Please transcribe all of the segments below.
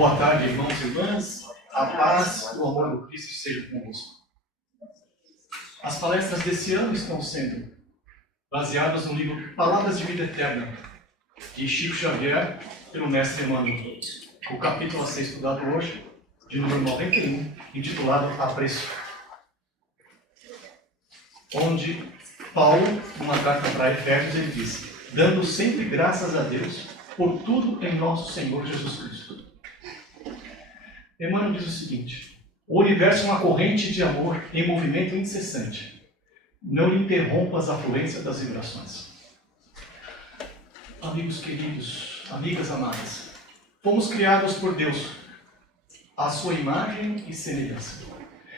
Boa tarde, irmãos e irmãs. A paz, o amor do Cristo seja convosco. As palestras desse ano estão sendo baseadas no livro Palavras de Vida Eterna, de Chico Xavier, pelo mestre Emmanuel. O capítulo a ser estudado hoje, de número 91, intitulado Apreço. Onde Paulo, numa carta para Efésios, ele diz: dando sempre graças a Deus por tudo em nosso Senhor Jesus Cristo. Emmanuel diz o seguinte: o universo é uma corrente de amor em movimento incessante. Não interrompa as afluências das vibrações. Amigos queridos, amigas amadas, fomos criados por Deus à sua imagem e semelhança,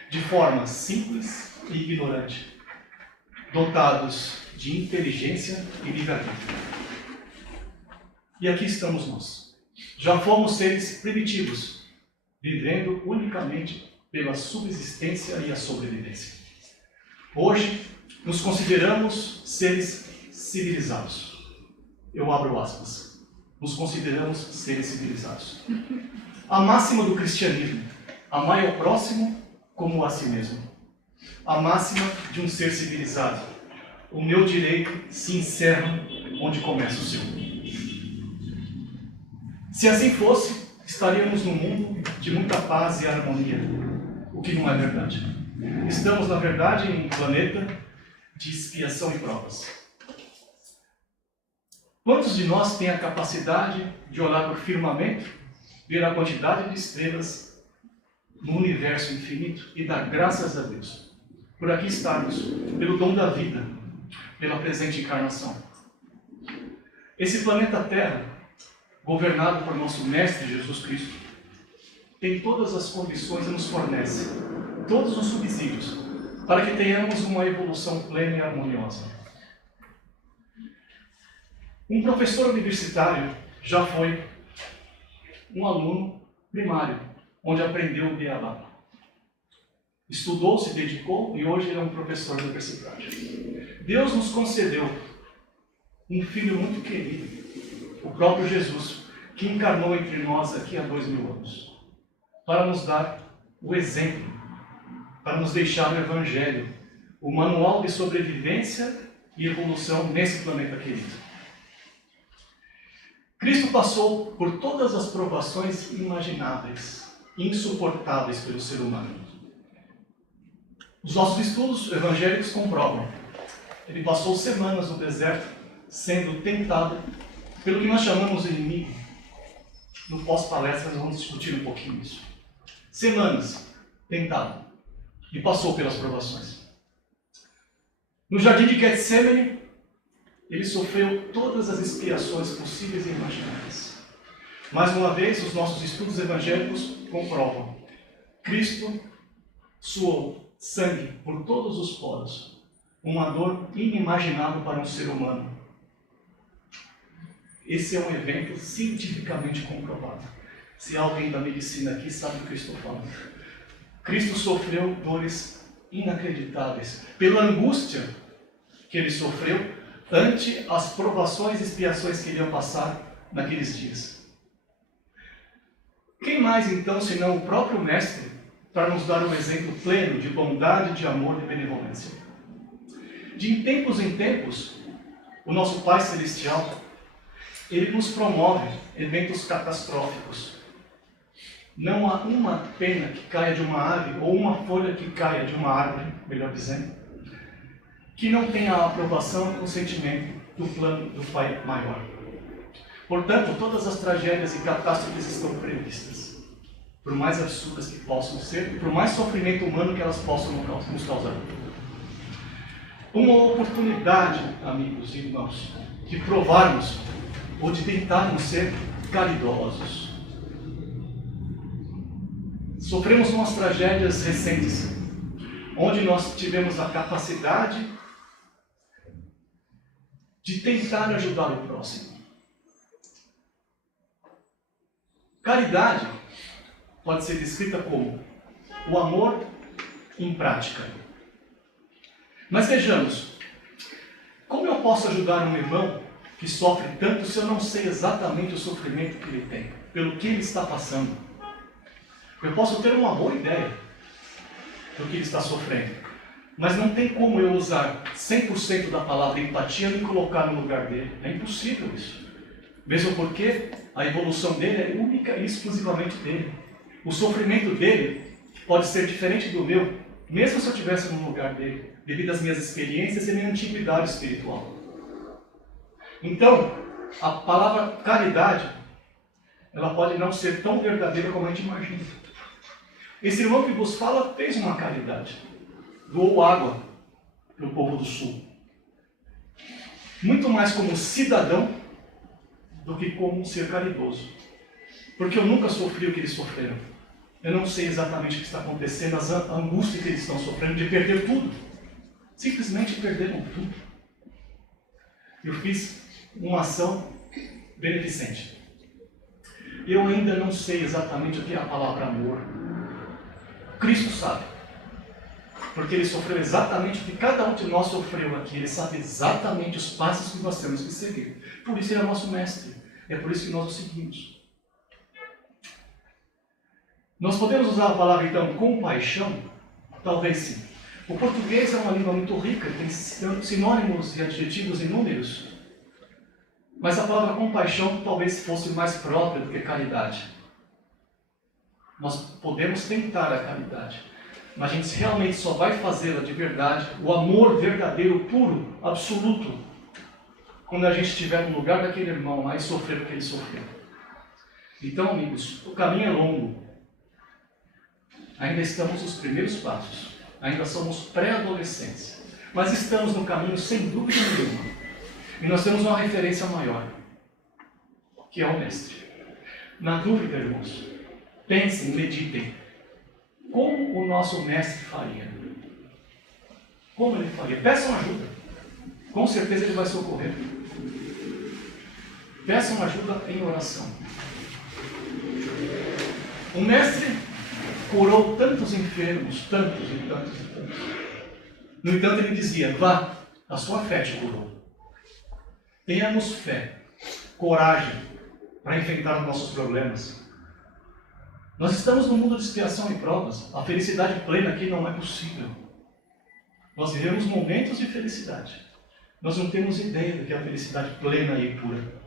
de forma simples e ignorante, dotados de inteligência e livre-arbítrio. E aqui estamos nós. Já fomos seres primitivos, vivendo unicamente pela subsistência e a sobrevivência. Hoje, nos consideramos seres civilizados. Eu abro aspas. Nos consideramos seres civilizados. A máxima do cristianismo: amai ao próximo como a si mesmo. A máxima de um ser civilizado: o meu direito se encerra onde começa o seu. Se assim fosse, estaríamos num mundo de muita paz e harmonia, o que não é verdade. Estamos, na verdade, em um planeta de expiação e provas. Quantos de nós têm a capacidade de olhar para o firmamento, ver a quantidade de estrelas no universo infinito e dar graças a Deus por aqui estarmos, pelo dom da vida, pela presente encarnação? Esse planeta Terra, governado por nosso Mestre Jesus Cristo, tem todas as condições e nos fornece todos os subsídios para que tenhamos uma evolução plena e harmoniosa. Um professor universitário já foi um aluno primário, onde aprendeu o beabá. Estudou, se dedicou e hoje ele é um professor universitário. Deus nos concedeu um filho muito querido, o próprio Jesus, que encarnou entre nós aqui há 2000 anos, para nos dar o exemplo, para nos deixar o Evangelho, o manual de sobrevivência e evolução nesse planeta querido. Cristo passou por todas as provações imagináveis, insuportáveis pelo ser humano. Os nossos estudos evangélicos comprovam. Ele passou semanas no deserto, sendo tentado pelo que nós chamamos de inimigo. No pós-palestra nós vamos discutir um pouquinho isso. Semanas tentado e passou pelas provações. No jardim de Getsemane, ele sofreu todas as expiações possíveis e imagináveis. Mais uma vez, os nossos estudos evangélicos comprovam. Cristo suou sangue por todos os poros, uma dor inimaginável para um ser humano. Esse é um evento cientificamente comprovado. Se alguém da medicina aqui sabe do que eu estou falando. Cristo sofreu dores inacreditáveis pela angústia que ele sofreu ante as provações e expiações que iriam passar naqueles dias. Quem mais então, senão o próprio Mestre, para nos dar um exemplo pleno de bondade, de amor e benevolência? De tempos em tempos, o nosso Pai Celestial, ele nos promove eventos catastróficos. Não há uma pena que caia de uma ave, ou uma folha que caia de uma árvore, melhor dizendo, que não tenha a aprovação e consentimento do plano do Pai maior. Portanto, todas as tragédias e catástrofes estão previstas, por mais absurdas que possam ser, por mais sofrimento humano que elas possam nos causar. Uma oportunidade, amigos e irmãos, de provarmos ou de tentarmos ser caridosos. Sofremos umas tragédias recentes, onde nós tivemos a capacidade de tentar ajudar o próximo. Caridade pode ser descrita como o amor em prática. Mas vejamos, como eu posso ajudar um irmão que sofre tanto se eu não sei exatamente o sofrimento que ele tem, pelo que ele está passando? Eu posso ter uma boa ideia do que ele está sofrendo, mas não tem como eu usar 100% da palavra empatia e me colocar no lugar dele. É impossível isso. Mesmo porque a evolução dele é única e exclusivamente dele. O sofrimento dele pode ser diferente do meu, mesmo se eu estivesse no lugar dele, devido às minhas experiências e minha antiguidade espiritual. Então, a palavra caridade, ela pode não ser tão verdadeira como a gente imagina. Esse irmão que vos fala fez uma caridade. Doou água para o povo do sul. Muito mais como cidadão do que como um ser caridoso. Porque eu nunca sofri o que eles sofreram. Eu não sei exatamente o que está acontecendo, as angústias que eles estão sofrendo de perder tudo. Simplesmente perderam tudo. Eu fiz uma ação beneficente. Eu ainda não sei exatamente o que é a palavra amor. Cristo sabe. Porque ele sofreu exatamente o que cada um de nós sofreu aqui. Ele sabe exatamente os passos que nós temos que seguir. Por isso ele é nosso mestre. É por isso que nós o seguimos. Nós podemos usar a palavra, então, compaixão? Talvez sim. O português é uma língua muito rica, tem sinônimos e adjetivos inúmeros. Mas a palavra compaixão talvez fosse mais própria do que caridade. Nós podemos tentar a caridade, mas a gente realmente só vai fazê-la de verdade, o amor verdadeiro, puro, absoluto, quando a gente estiver no lugar daquele irmão lá e sofrer o que ele sofreu. Então, amigos, o caminho é longo. Ainda estamos nos primeiros passos. Ainda somos pré-adolescentes. Mas estamos no caminho sem dúvida nenhuma. E nós temos uma referência maior, que é o Mestre. Na dúvida, irmãos, pensem, meditem. Como o nosso Mestre faria? Como ele faria? Peçam ajuda. Com certeza ele vai socorrer. Peçam ajuda em oração. O Mestre curou tantos enfermos, tantos e tantos e tantos. No entanto, ele dizia: vá, a sua fé te curou. Tenhamos fé, coragem para enfrentar os nossos problemas. Nós estamos num mundo de expiação e provas. A felicidade plena aqui não é possível. Nós vivemos momentos de felicidade. Nós não temos ideia do que é a felicidade plena e pura.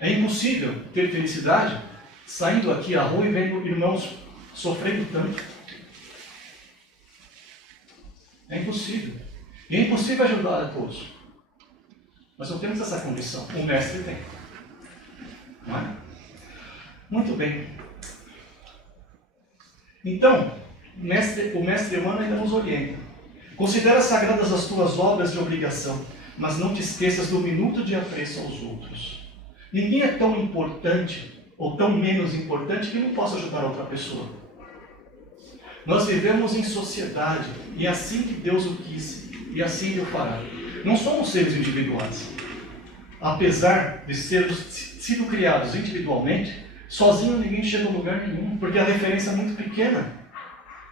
É impossível ter felicidade saindo aqui à rua e vendo irmãos sofrendo tanto. É impossível. E é impossível ajudar a todos. Nós não temos essa condição. O Mestre tem. Não é? Muito bem. Então, o Mestre Emmanuel ainda nos orienta. Considera sagradas as tuas obras de obrigação, mas não te esqueças do minuto de apreço aos outros. Ninguém é tão importante ou tão menos importante que não possa ajudar outra pessoa. Nós vivemos em sociedade, e é assim que Deus o quis, e assim Ele o fará. Não somos seres individuais. Apesar de sermos sido criados individualmente, sozinho ninguém chega a lugar nenhum, porque a referência é muito pequena.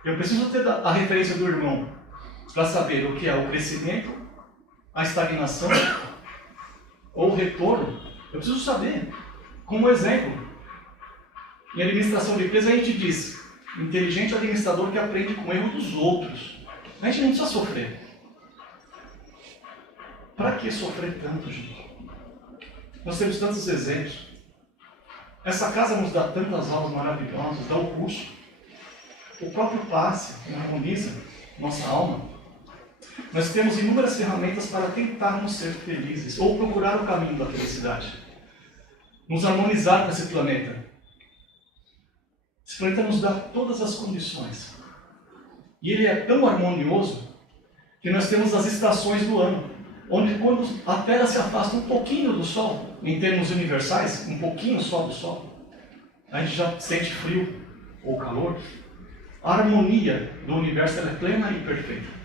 Eu preciso ter a referência do irmão para saber o que é o crescimento, a estagnação ou o retorno. Eu preciso saber. Como exemplo, em administração de empresa a gente diz: inteligente administrador que aprende com o erro dos outros. A gente não precisa sofrer. Para que sofrer tanto, gente? Nós temos tantos exemplos. Essa casa nos dá tantas aulas maravilhosas, dá o curso. O próprio passe harmoniza nossa alma. Nós temos inúmeras ferramentas para tentarmos ser felizes, ou procurar o caminho da felicidade. Nos harmonizar com esse planeta. Esse planeta nos dá todas as condições. E ele é tão harmonioso que nós temos as estações do ano, onde quando a Terra se afasta um pouquinho do Sol, em termos universais, um pouquinho só do Sol, a gente já sente frio ou calor. A harmonia do universo é plena e perfeita.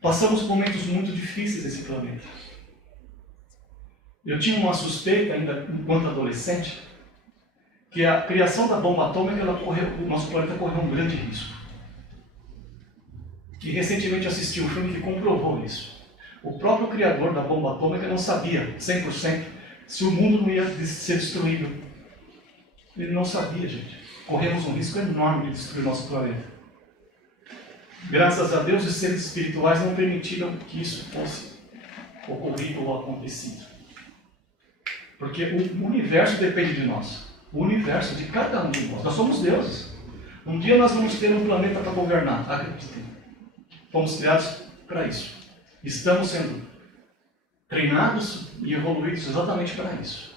Passamos momentos muito difíceis nesse planeta. Eu tinha uma suspeita, ainda enquanto adolescente, que a criação da bomba atômica, o nosso planeta correu um grande risco. E recentemente assisti um filme que comprovou isso. O próprio criador da bomba atômica não sabia, 100%, se o mundo não ia ser destruído. Ele não sabia, gente. corremos um risco enorme de destruir nosso planeta. Graças a Deus, os seres espirituais não permitiram que isso fosse ocorrido ou acontecido. Porque o universo depende de nós. O universo de cada um de nós. Nós somos deuses. Um dia nós vamos ter um planeta para governar. Acreditem. Fomos criados para isso. Estamos sendo treinados e evoluídos exatamente para isso.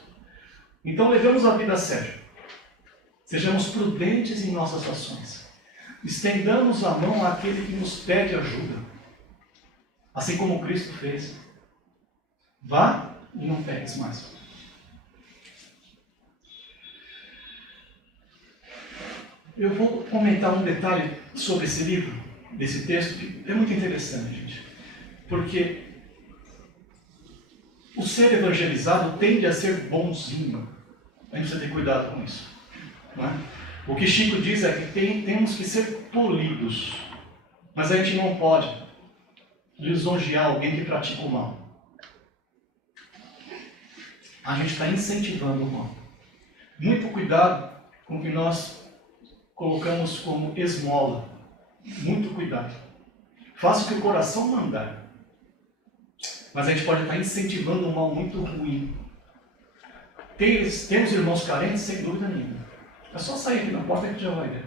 Então levemos a vida a sério. Sejamos prudentes em nossas ações. Estendamos a mão àquele que nos pede ajuda. Assim como Cristo fez. Vá e não peques mais. Eu vou comentar um detalhe sobre esse livro, desse texto, que é muito interessante, gente. Porque o ser evangelizado tende a ser bonzinho. A gente precisa ter cuidado com isso. Não é? O que Chico diz é que temos que ser polidos. Mas a gente não pode lisonjear alguém que pratica o mal. A gente está incentivando o mal. Muito cuidado com o que nós colocamos como esmola. Muito cuidado. Faça o que o coração mandar. Mas a gente pode estar incentivando um mal muito ruim. Temos irmãos carentes, sem dúvida nenhuma. É só sair aqui na porta que a gente já vai ver.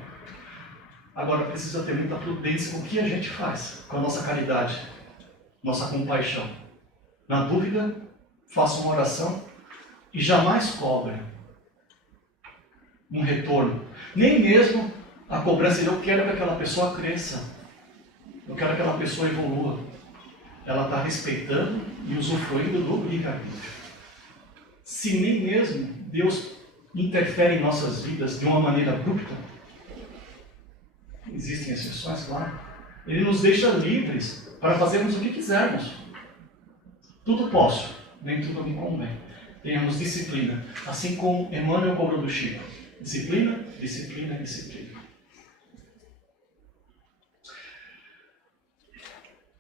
Agora precisa ter muita prudência com o que a gente faz, com a nossa caridade, nossa compaixão. Na dúvida, faça uma oração e jamais cobre um retorno. Nem mesmo a cobrança de eu quero que aquela pessoa cresça. Eu quero que aquela pessoa evolua. Ela está respeitando e usufruindo do livre-arbítrio. Se nem mesmo Deus interfere em nossas vidas de uma maneira abrupta, existem exceções, claro, Ele nos deixa livres para fazermos o que quisermos. Tudo posso, nem tudo me convém. Tenhamos disciplina, assim como Emmanuel cobrou do Chico. Disciplina, disciplina, disciplina.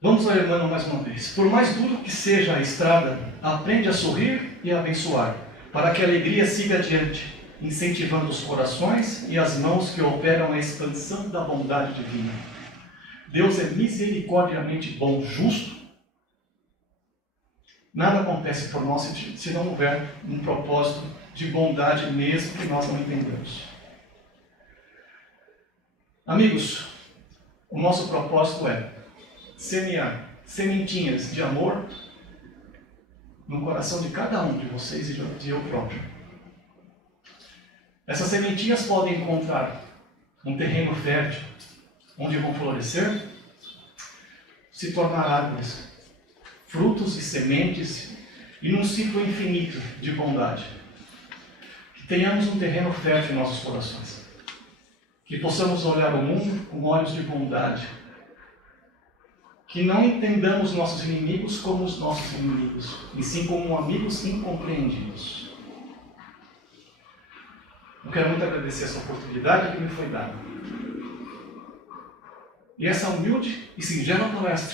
Vamos ao Emmanuel mais uma vez. Por mais duro que seja a estrada, aprende a sorrir e a abençoar, para que a alegria siga adiante, incentivando os corações e as mãos que operam a expansão da bondade divina. Deus é misericordiamente bom, justo. Nada acontece por nós se não houver um propósito de bondade mesmo que nós não entendamos. Amigos, o nosso propósito é semear sementinhas de amor no coração de cada um de vocês e de eu próprio. Essas sementinhas podem encontrar um terreno fértil, onde vão florescer, se tornar árvores, frutos e sementes, e num ciclo infinito de bondade. Que tenhamos um terreno fértil em nossos corações. Que possamos olhar o mundo com olhos de bondade. Que não entendamos nossos inimigos como os nossos inimigos, e sim como amigos incompreendidos. Eu quero muito agradecer essa oportunidade que me foi dada. E essa humilde e singela palestra